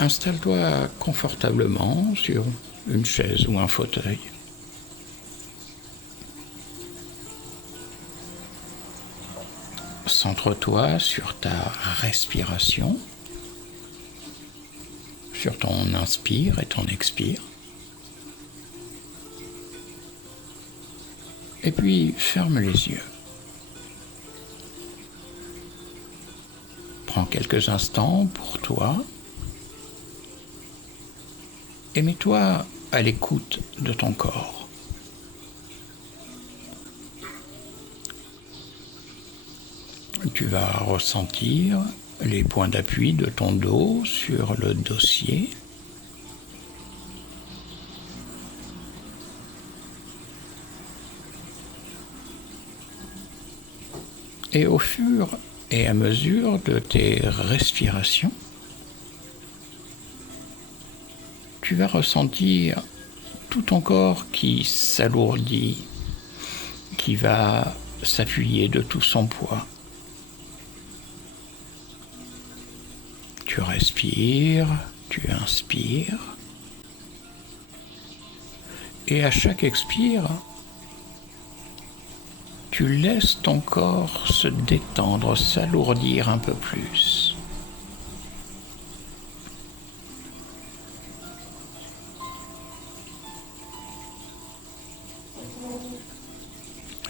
Installe-toi confortablement sur une chaise ou un fauteuil. Centre-toi sur ta respiration, sur ton inspire et ton expire. Et puis, ferme les yeux. Prends quelques instants pour toi et mets-toi à l'écoute de ton corps. Tu vas ressentir les points d'appui de ton dos sur le dossier. Et au fur et à mesure de tes respirations, tu vas ressentir tout ton corps qui s'alourdit, qui va s'appuyer de tout son poids. Tu respires, tu inspires, et à chaque expire, tu laisses ton corps se détendre, s'alourdir un peu plus.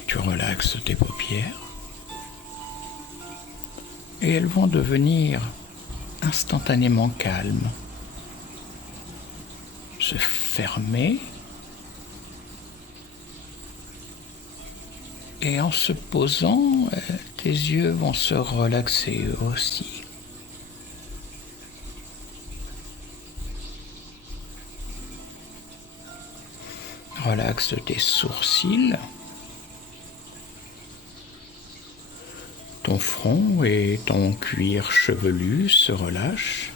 Tu relaxes tes paupières et elles vont devenir instantanément calmes, se fermer. Et en se posant, tes yeux vont se relaxer eux aussi. Relaxe tes sourcils, ton front et ton cuir chevelu se relâchent.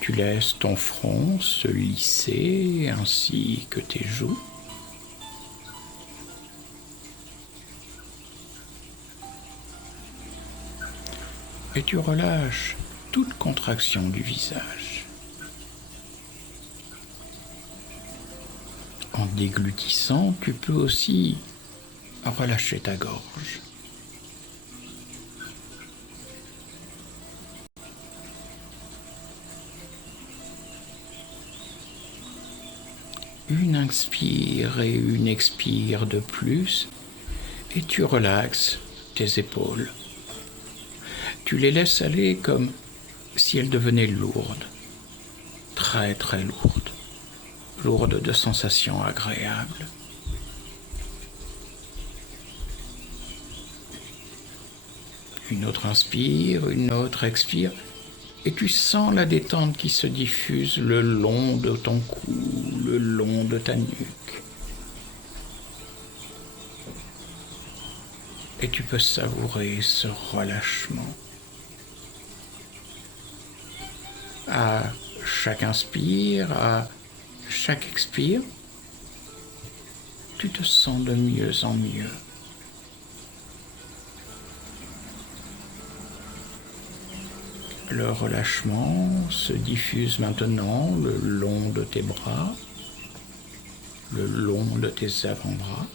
Tu laisses ton front se lisser ainsi que tes joues. Et tu relâches toute contraction du visage. En déglutissant, tu peux aussi relâcher ta gorge. Une inspire et une expire de plus et tu relaxes tes épaules. Tu les laisses aller comme si elles devenaient lourdes, très très lourdes, lourdes de sensations agréables. Une autre inspire, une autre expire. Et tu sens la détente qui se diffuse le long de ton cou, le long de ta nuque. Et tu peux savourer ce relâchement. À chaque inspire, à chaque expire, tu te sens de mieux en mieux. Le relâchement se diffuse maintenant le long de tes bras, le long de tes avant-bras,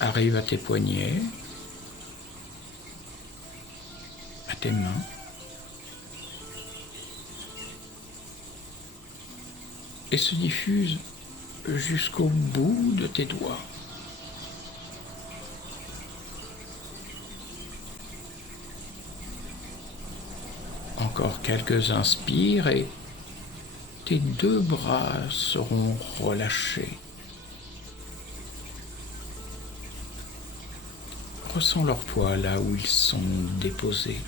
arrive à tes poignets, à tes mains, et se diffuse jusqu'au bout de tes doigts. Encore quelques inspires et tes deux bras seront relâchés. Ressens leur poids là où ils sont déposés.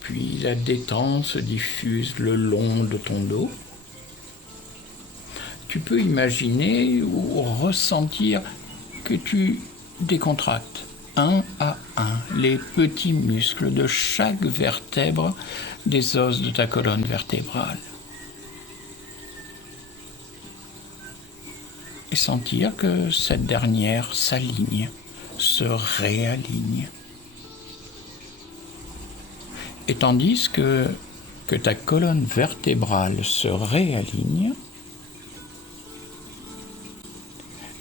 Puis la détente se diffuse le long de ton dos. Tu peux imaginer ou ressentir que tu décontractes un à un les petits muscles de chaque vertèbre des os de ta colonne vertébrale. et sentir que cette dernière s'aligne, se réaligne. Et tandis que ta colonne vertébrale se réaligne,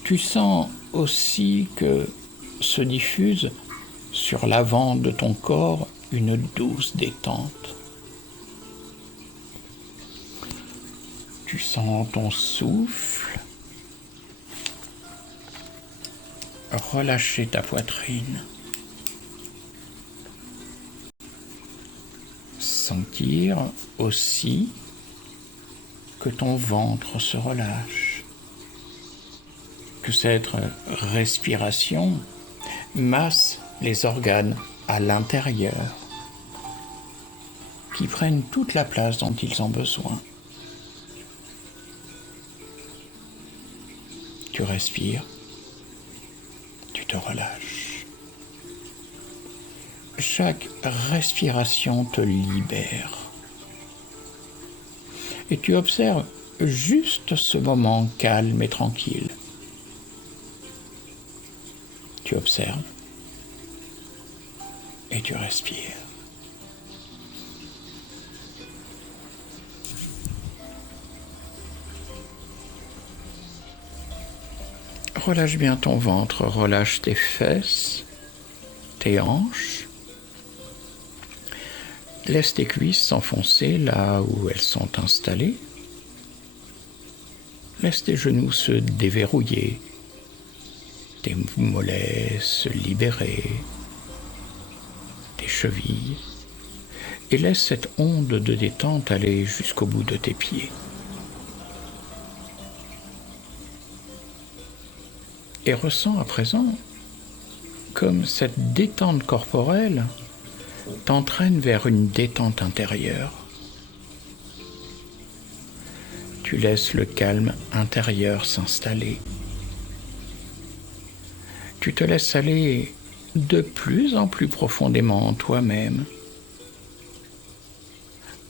tu sens aussi que se diffuse sur l'avant de ton corps une douce détente. Tu sens ton souffle relâcher ta poitrine. Sentir aussi que ton ventre se relâche, que cette respiration masse les organes à l'intérieur, qui prennent toute la place dont ils ont besoin. Tu respires, tu te relâches. Chaque respiration te libère. Et tu observes juste ce moment calme et tranquille. Tu observes et tu respires. Relâche bien ton ventre, relâche tes fesses, tes hanches. Laisse tes cuisses s'enfoncer là où elles sont installées. Laisse tes genoux se déverrouiller, tes mollets se libérer, tes chevilles, et laisse cette onde de détente aller jusqu'au bout de tes pieds. Et ressens à présent comme cette détente corporelle t'entraîne vers une détente intérieure. Tu laisses le calme intérieur s'installer. Tu te laisses aller de plus en plus profondément en toi-même,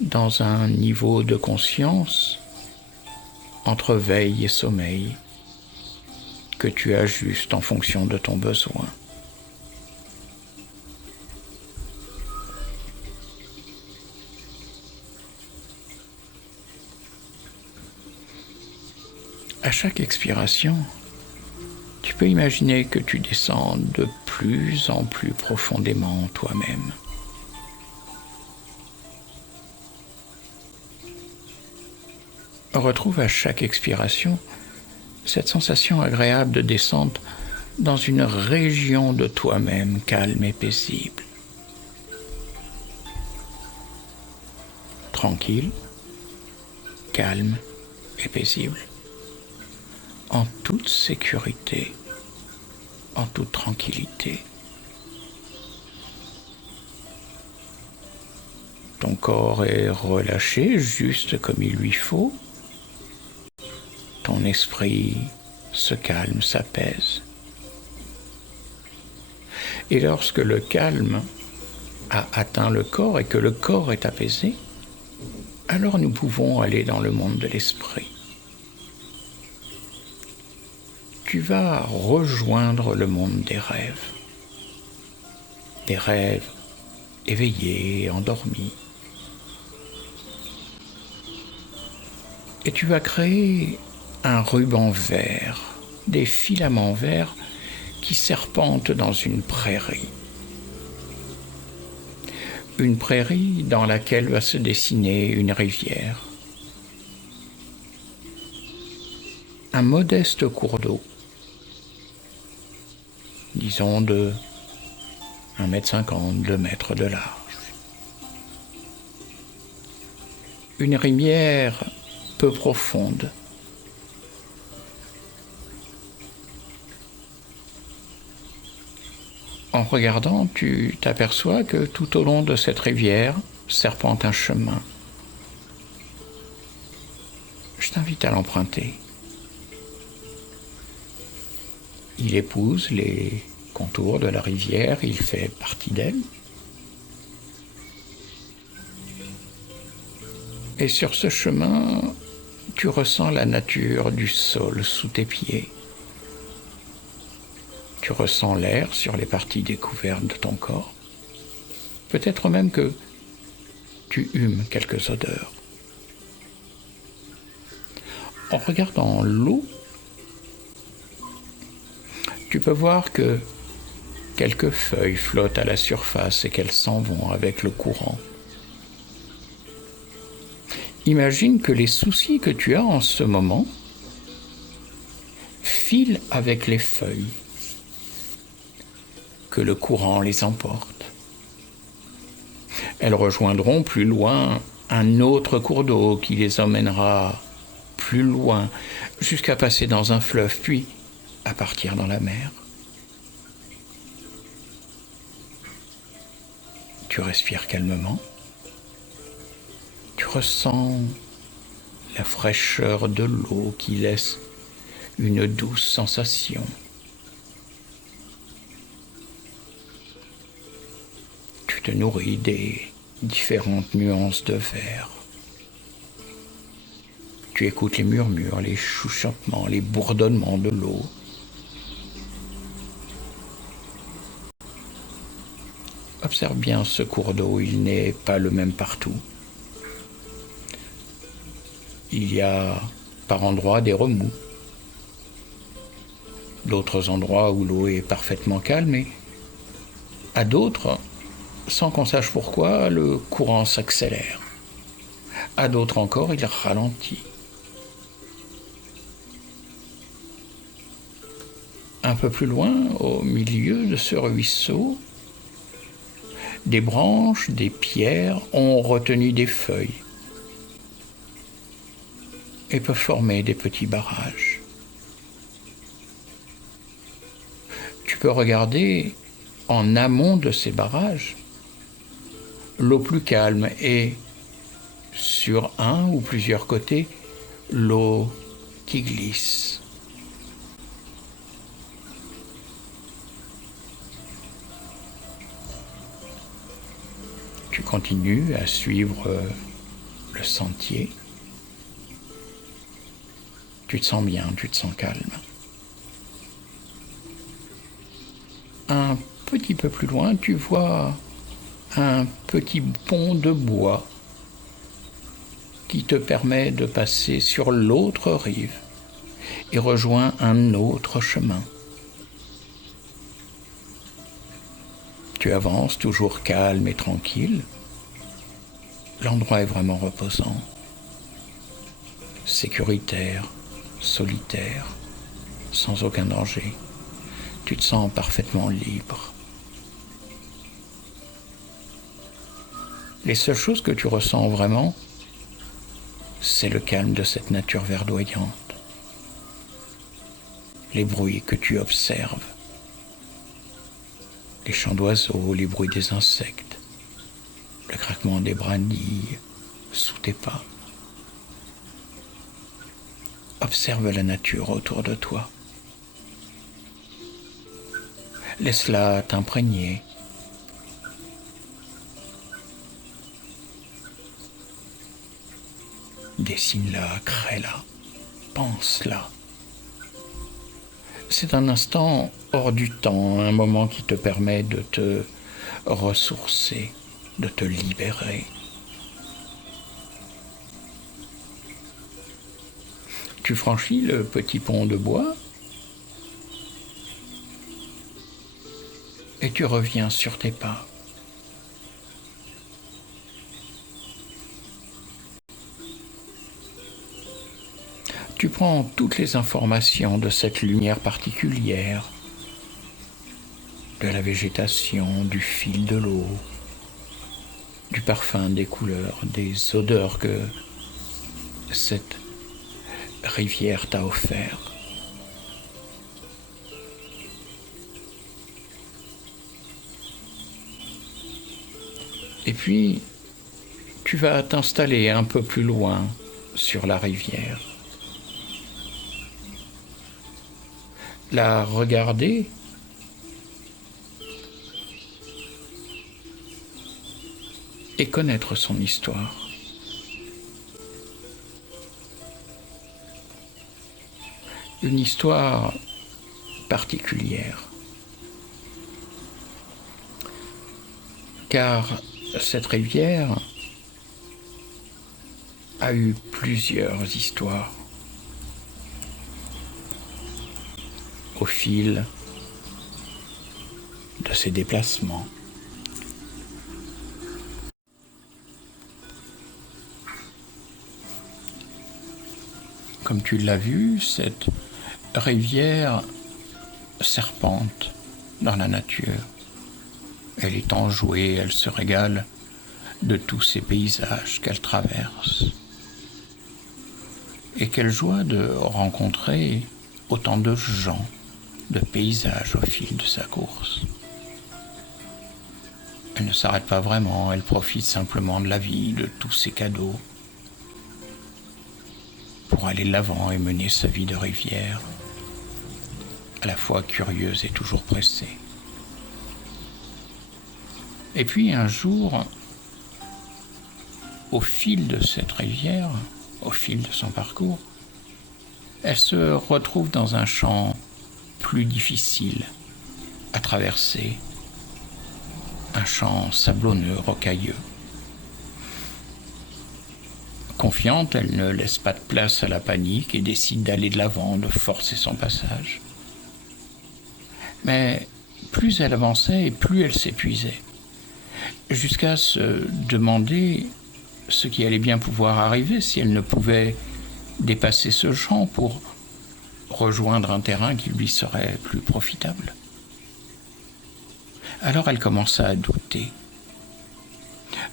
dans un niveau de conscience entre veille et sommeil, que tu ajustes en fonction de ton besoin. À chaque expiration, tu peux imaginer que tu descends de plus en plus profondément en toi-même. Retrouve à chaque expiration cette sensation agréable de descente dans une région de toi-même calme et paisible. Tranquille, calme et paisible. En toute sécurité, en toute tranquillité. Ton corps est relâché juste comme il lui faut. Ton esprit se calme, s'apaise. Et lorsque le calme a atteint le corps et que le corps est apaisé, alors nous pouvons aller dans le monde de l'esprit. Tu vas rejoindre le monde des rêves éveillés, endormis. Et tu vas créer un ruban vert, des filaments verts qui serpentent dans une prairie. Une prairie dans laquelle va se dessiner une rivière. Un modeste cours d'eau, disons de 1,50 m, 2 mètres de large. Une rivière peu profonde. En regardant, tu t'aperçois que tout au long de cette rivière serpente un chemin. Je t'invite à l'emprunter. Il épouse les contours de la rivière, il fait partie d'elle. Et sur ce chemin, tu ressens la nature du sol sous tes pieds. Tu ressens l'air sur les parties découvertes de ton corps. Peut-être même que tu humes quelques odeurs. En regardant l'eau, tu peux voir que quelques feuilles flottent à la surface et qu'elles s'en vont avec le courant. Imagine que les soucis que tu as en ce moment filent avec les feuilles, que le courant les emporte. Elles rejoindront plus loin un autre cours d'eau qui les emmènera plus loin jusqu'à passer dans un fleuve, puis à partir dans la mer. Tu respires calmement. Tu ressens la fraîcheur de l'eau qui laisse une douce sensation. Tu te nourris des différentes nuances de vert. Tu écoutes les murmures, les chuchotements, les bourdonnements de l'eau. Observe bien ce cours d'eau, il n'est pas le même partout. Il y a par endroits des remous, d'autres endroits où l'eau est parfaitement calme, et à d'autres, sans qu'on sache pourquoi, le courant s'accélère. À d'autres encore, il ralentit. Un peu plus loin, au milieu de ce ruisseau, des branches, des pierres ont retenu des feuilles et peuvent former des petits barrages. Tu peux regarder en amont de ces barrages l'eau plus calme et sur un ou plusieurs côtés l'eau qui glisse. Tu continues à suivre le sentier. Tu te sens bien, tu te sens calme. Un petit peu plus loin, tu vois un petit pont de bois qui te permet de passer sur l'autre rive et rejoint un autre chemin. Tu avances toujours calme et tranquille. L'endroit est vraiment reposant, sécuritaire, solitaire, sans aucun danger. Tu te sens parfaitement libre. Les seules choses que tu ressens vraiment, c'est le calme de cette nature verdoyante, les bruits que tu observes, les chants d'oiseaux, les bruits des insectes, le craquement des brindilles sous tes pas. Observe la nature autour de toi. Laisse-la t'imprégner. Dessine-la, crée-la, pense-la. C'est un instant hors du temps, un moment qui te permet de te ressourcer, de te libérer. Tu franchis le petit pont de bois et tu reviens sur tes pas. Tu prends toutes les informations de cette lumière particulière, de la végétation, du fil de l'eau, du parfum, des couleurs, des odeurs que cette rivière t'a offert. Et puis, tu vas t'installer un peu plus loin sur la rivière. La regarder et connaître son histoire. une histoire particulière. Car cette rivière a eu plusieurs histoires au fil de ses déplacements. Comme tu l'as vu, cette rivière serpente dans la nature. Elle est enjouée, elle se régale de tous ces paysages qu'elle traverse. Et quelle joie de rencontrer autant de gens, de paysages au fil de sa course. Elle ne s'arrête pas vraiment, elle profite simplement de la vie, de tous ses cadeaux, pour aller de l'avant et mener sa vie de rivière, à la fois curieuse et toujours pressée. Et puis un jour, au fil de cette rivière, au fil de son parcours, elle se retrouve dans un champ plus difficile à traverser, un champ sablonneux, rocailleux. Confiante, elle ne laisse pas de place à la panique et décide d'aller de l'avant, de forcer son passage. Mais plus elle avançait et plus elle s'épuisait, jusqu'à se demander ce qui allait bien pouvoir arriver si elle ne pouvait dépasser ce champ pour rejoindre un terrain qui lui serait plus profitable. Alors elle commença à douter,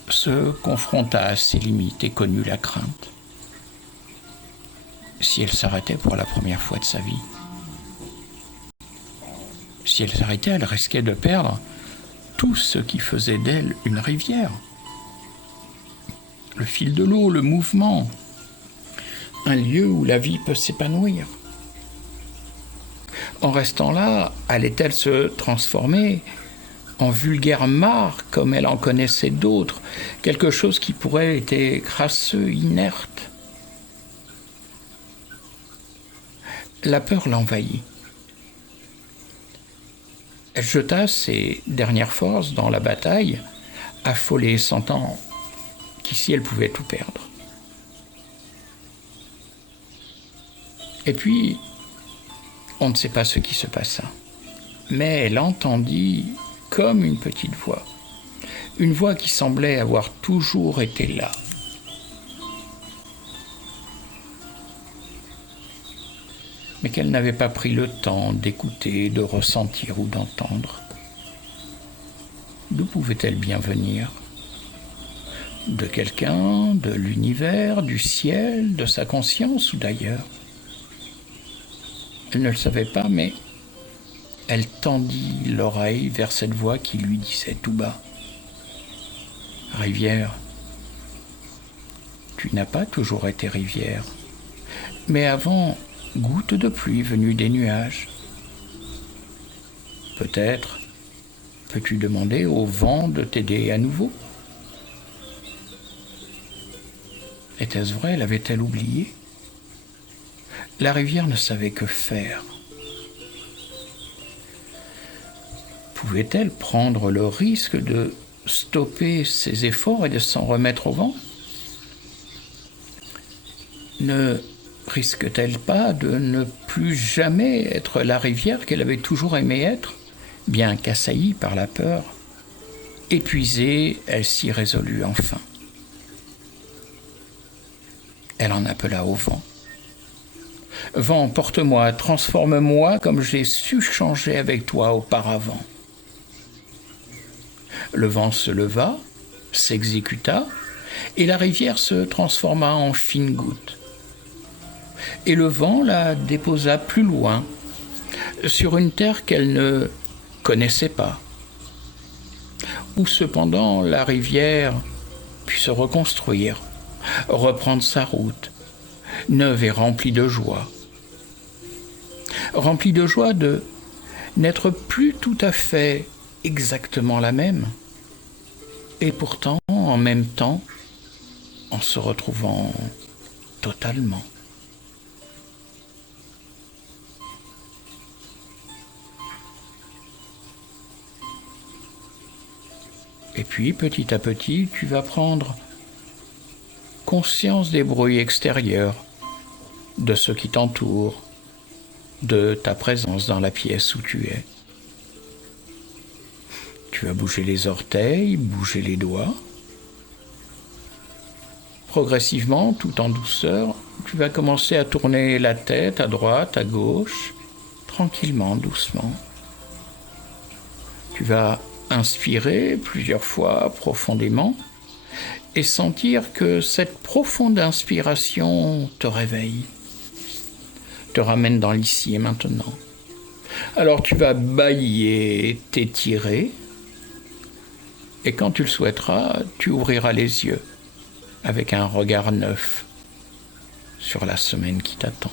se confronta à ses limites et connut la crainte. Si elle s'arrêtait pour la première fois de sa vie, si elle s'arrêtait, elle risquait de perdre tout ce qui faisait d'elle une rivière. Le fil de l'eau, le mouvement, un lieu où la vie peut s'épanouir. En restant là, allait-elle se transformer en vulgaire mare comme elle en connaissait d'autres, quelque chose qui pour elle était crasseux, inerte? La peur l'envahit. Elle jeta ses dernières forces dans la bataille, affolée, sentant qu'ici elle pouvait tout perdre. Et puis, on ne sait pas ce qui se passa, mais elle entendit comme une petite voix, une voix qui semblait avoir toujours été là. Mais qu'elle n'avait pas pris le temps d'écouter, de ressentir ou d'entendre. D'où pouvait-elle bien venir? De quelqu'un, de l'univers, du ciel, de sa conscience ou d'ailleurs? Elle ne le savait pas, mais elle tendit l'oreille vers cette voix qui lui disait tout bas: « Rivière, tu n'as pas toujours été rivière, mais avant, goutte de pluie venue des nuages. Peut-être peux-tu demander au vent de t'aider à nouveau ?» Était-ce vrai? L'avait-elle oublié? La rivière ne savait que faire. Pouvait-elle prendre le risque de stopper ses efforts et de s'en remettre au vent? Ne risque-t-elle pas de ne plus jamais être la rivière qu'elle avait toujours aimé être, bien qu'assaillie par la peur? Épuisée, elle s'y résolut enfin. Elle en appela au vent. « Vent, porte-moi, transforme-moi comme j'ai su changer avec toi auparavant. » Le vent se leva, s'exécuta, et la rivière se transforma en fine goutte. Et le vent la déposa plus loin, sur une terre qu'elle ne connaissait pas, où cependant la rivière put se reconstruire, reprendre sa route, neuve et remplie de joie de n'être plus tout à fait exactement la même, et pourtant, en même temps, en se retrouvant totalement. Et puis, petit à petit, tu vas prendre conscience des bruits extérieurs, de ce qui t'entoure, de ta présence dans la pièce où tu es. Tu vas bouger les orteils, bouger les doigts. Progressivement, tout en douceur, tu vas commencer à tourner la tête à droite, à gauche, tranquillement, doucement. Tu vas inspirer plusieurs fois profondément et sentir que cette profonde inspiration te réveille, te ramène dans l'ici et maintenant. Alors tu vas bâiller, t'étirer, et quand tu le souhaiteras, tu ouvriras les yeux avec un regard neuf sur la semaine qui t'attend.